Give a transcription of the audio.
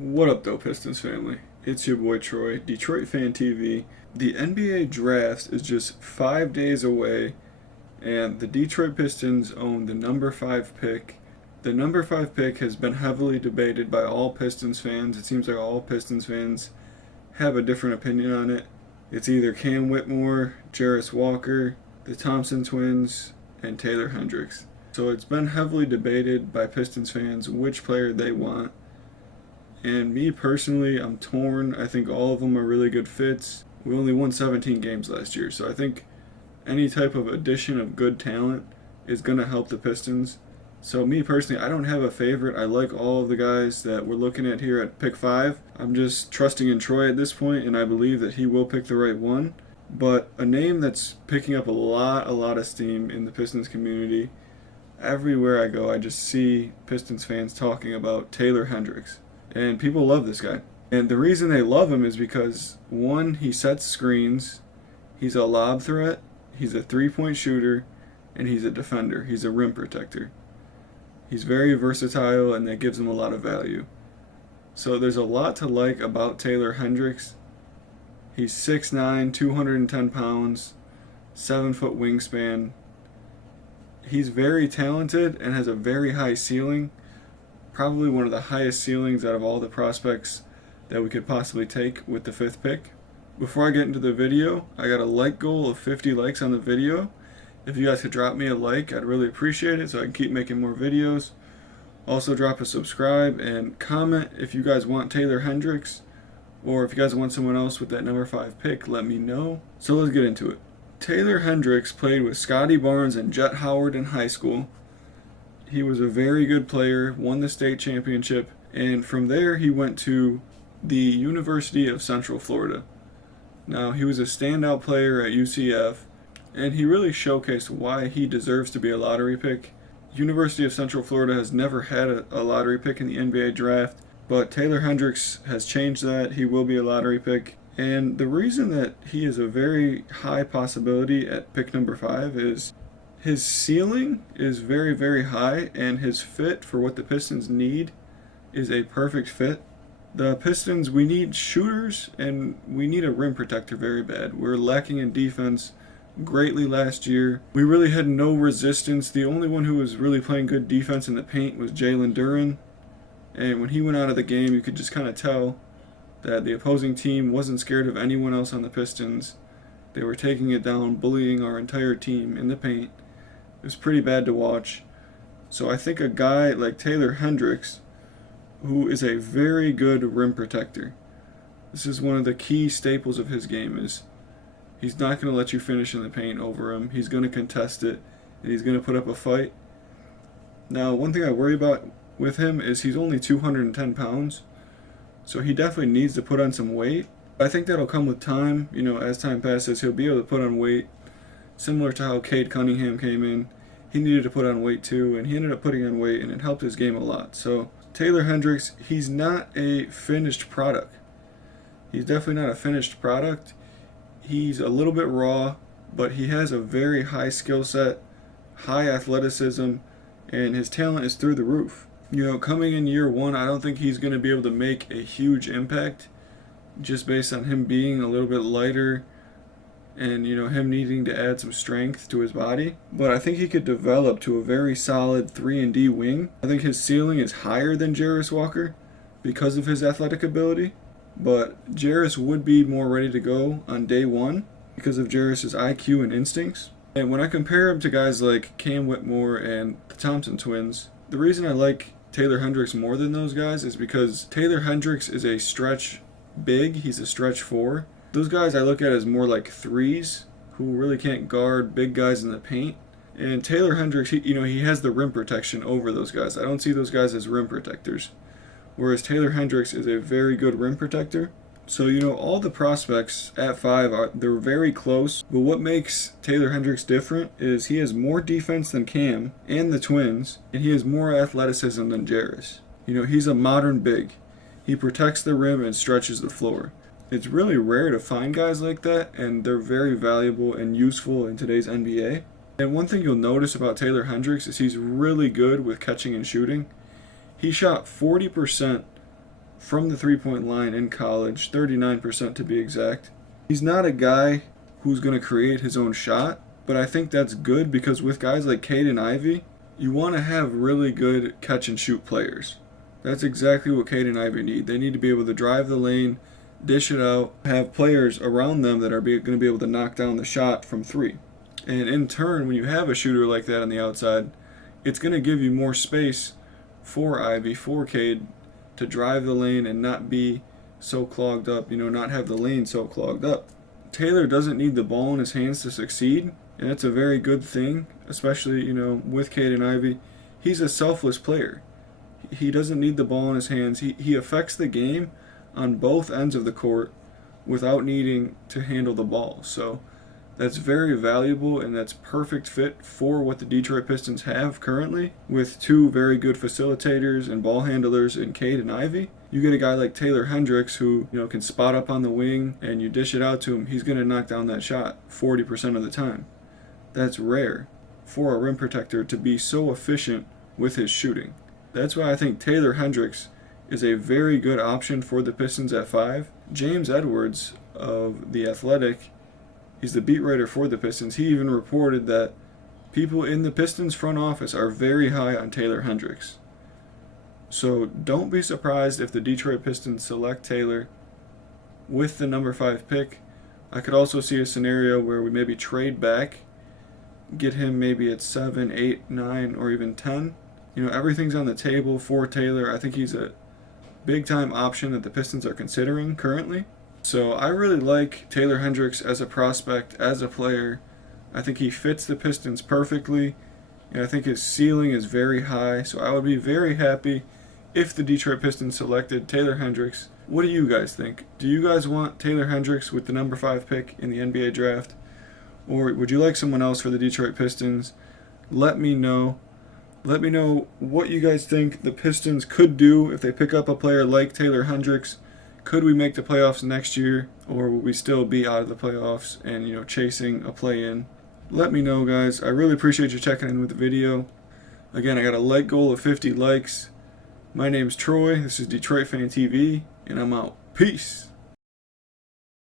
What up, though, Pistons family? It's your boy Troy, Detroit Fan TV. The NBA draft is just 5 days away, and the Detroit Pistons own the number 5 pick. The number 5 pick has been heavily debated by all Pistons fans. It seems like all Pistons fans have a different opinion on it. It's either Cam Whitmore, Jarris Walker, the Thompson twins, and Taylor Hendricks. So it's been heavily debated by Pistons fans which player they want. And me personally, I'm torn. I think all of them are really good fits. We only won 17 games last year, so I think any type of addition of good talent is going to help the Pistons. So me personally, I don't have a favorite. I like all of the guys that we're looking at here at pick 5. I'm just trusting in Troy at this point, and I believe that he will pick the right one. But a name that's picking up a lot of steam in the Pistons community. Everywhere I go, I just see Pistons fans talking about Taylor Hendricks. And people love this guy. And the reason they love him is because, one, he sets screens, he's a lob threat, he's a three-point shooter, and he's a defender. He's a rim protector. He's very versatile, and that gives him a lot of value. So there's a lot to like about Taylor Hendricks. He's 6'9", 210 pounds, 7-foot wingspan. He's very talented and has a very high ceiling. Probably one of the highest ceilings out of all the prospects that we could possibly take with the 5th pick. Before I get into the video, I got a like goal of 50 likes on the video. If you guys could drop me a like, I'd really appreciate it so I can keep making more videos. Also drop a subscribe and comment if you guys want Taylor Hendricks, or if you guys want someone else with that number 5 pick, let me know. So let's get into it. Taylor Hendricks played with Scotty Barnes and Jet Howard in high school. He was a very good player, won the state championship, and from there he went to the University of Central Florida. Now, he was a standout player at UCF, and he really showcased why he deserves to be a lottery pick. University of Central Florida has never had a lottery pick in the NBA draft, but Taylor Hendricks has changed that. He will be a lottery pick. And the reason that he is a very high possibility at pick number 5 is his ceiling is very high, and his fit for what the Pistons need is a perfect fit. The Pistons, we need shooters, and we need a rim protector very bad. We're lacking in defense greatly last year. We really had no resistance. The only one who was really playing good defense in the paint was Jalen Duren. And when he went out of the game, you could just kind of tell that the opposing team wasn't scared of anyone else on the Pistons. They were taking it down, bullying our entire team in the paint. It was pretty bad to watch. So I think a guy like Taylor Hendricks, who is a very good rim protector, this is one of the key staples of his game, is he's not going to let you finish in the paint over him. He's going to contest it, and he's going to put up a fight. Now, one thing I worry about with him is he's only 210 pounds, so he definitely needs to put on some weight. I think that'll come with time. As time passes, he'll be able to put on weight. Similar to how Cade Cunningham came in, he needed to put on weight too, and he ended up putting on weight, and it helped his game a lot. So Taylor Hendricks, he's not a finished product. He's definitely not a finished product. He's a little bit raw, but he has a very high skill set, high athleticism, and his talent is through the roof. Coming in year 1, I don't think he's going to be able to make a huge impact just based on him being a little bit lighter and him needing to add some strength to his body. But I think he could develop to a very solid 3-and-D wing. I think his ceiling is higher than Jarris Walker because of his athletic ability. But Jarris would be more ready to go on day 1 because of Jarris' IQ and instincts. And when I compare him to guys like Cam Whitmore and the Thompson twins, the reason I like Taylor Hendricks more than those guys is because Taylor Hendricks is a stretch big. He's a stretch 4. Those guys I look at as more like 3s who really can't guard big guys in the paint. And Taylor Hendricks, he has the rim protection over those guys. I don't see those guys as rim protectors. Whereas Taylor Hendricks is a very good rim protector. So, all the prospects at 5, they're very close. But what makes Taylor Hendricks different is he has more defense than Cam and the twins, and he has more athleticism than Jarris. He's a modern big. He protects the rim and stretches the floor. It's really rare to find guys like that, and they're very valuable and useful in today's NBA. And one thing you'll notice about Taylor Hendricks is he's really good with catching and shooting. He shot 40% from the three-point line in college, 39% to be exact. He's not a guy who's going to create his own shot, but I think that's good because with guys like Caden Ivey, you want to have really good catch-and-shoot players. That's exactly what Caden Ivey need. They need to be able to drive the lane, dish it out, have players around them that are going to be able to knock down the shot from three. And in turn, when you have a shooter like that on the outside, it's going to give you more space for Ivey, for Cade, to drive the lane and not be so clogged up, not have the lane so clogged up. Taylor doesn't need the ball in his hands to succeed, and that's a very good thing, especially, with Caden Ivey. He's a selfless player. He doesn't need the ball in his hands. He affects the game on both ends of the court without needing to handle the ball. So that's very valuable, and that's perfect fit for what the Detroit Pistons have currently with two very good facilitators and ball handlers in Cade and Ivey. You get a guy like Taylor Hendricks who can spot up on the wing, and you dish it out to him. He's going to knock down that shot 40% of the time. That's rare for a rim protector to be so efficient with his shooting. That's why I think Taylor Hendricks is a very good option for the Pistons at 5. James Edwards of The Athletic, he's the beat writer for the Pistons. He even reported that people in the Pistons front office are very high on Taylor Hendricks. So don't be surprised if the Detroit Pistons select Taylor with the number 5 pick. I could also see a scenario where we maybe trade back, get him maybe at 7, 8, 9, or even 10. Everything's on the table for Taylor. I think he's a big-time option that the Pistons are considering currently. So I really like Taylor Hendricks as a prospect, as a player. I think he fits the Pistons perfectly, and I think his ceiling is very high. So I would be very happy if the Detroit Pistons selected Taylor Hendricks. What do you guys think? Do you guys want Taylor Hendricks with the number 5 pick in the NBA draft? Or would you like someone else for the Detroit Pistons? Let me know. Let me know what you guys think the Pistons could do if they pick up a player like Taylor Hendricks. Could we make the playoffs next year, or will we still be out of the playoffs and chasing a play-in? Let me know, guys. I really appreciate you checking in with the video. Again, I got a like goal of 50 likes. My name's Troy. This is Detroit Fan TV, and I'm out. Peace.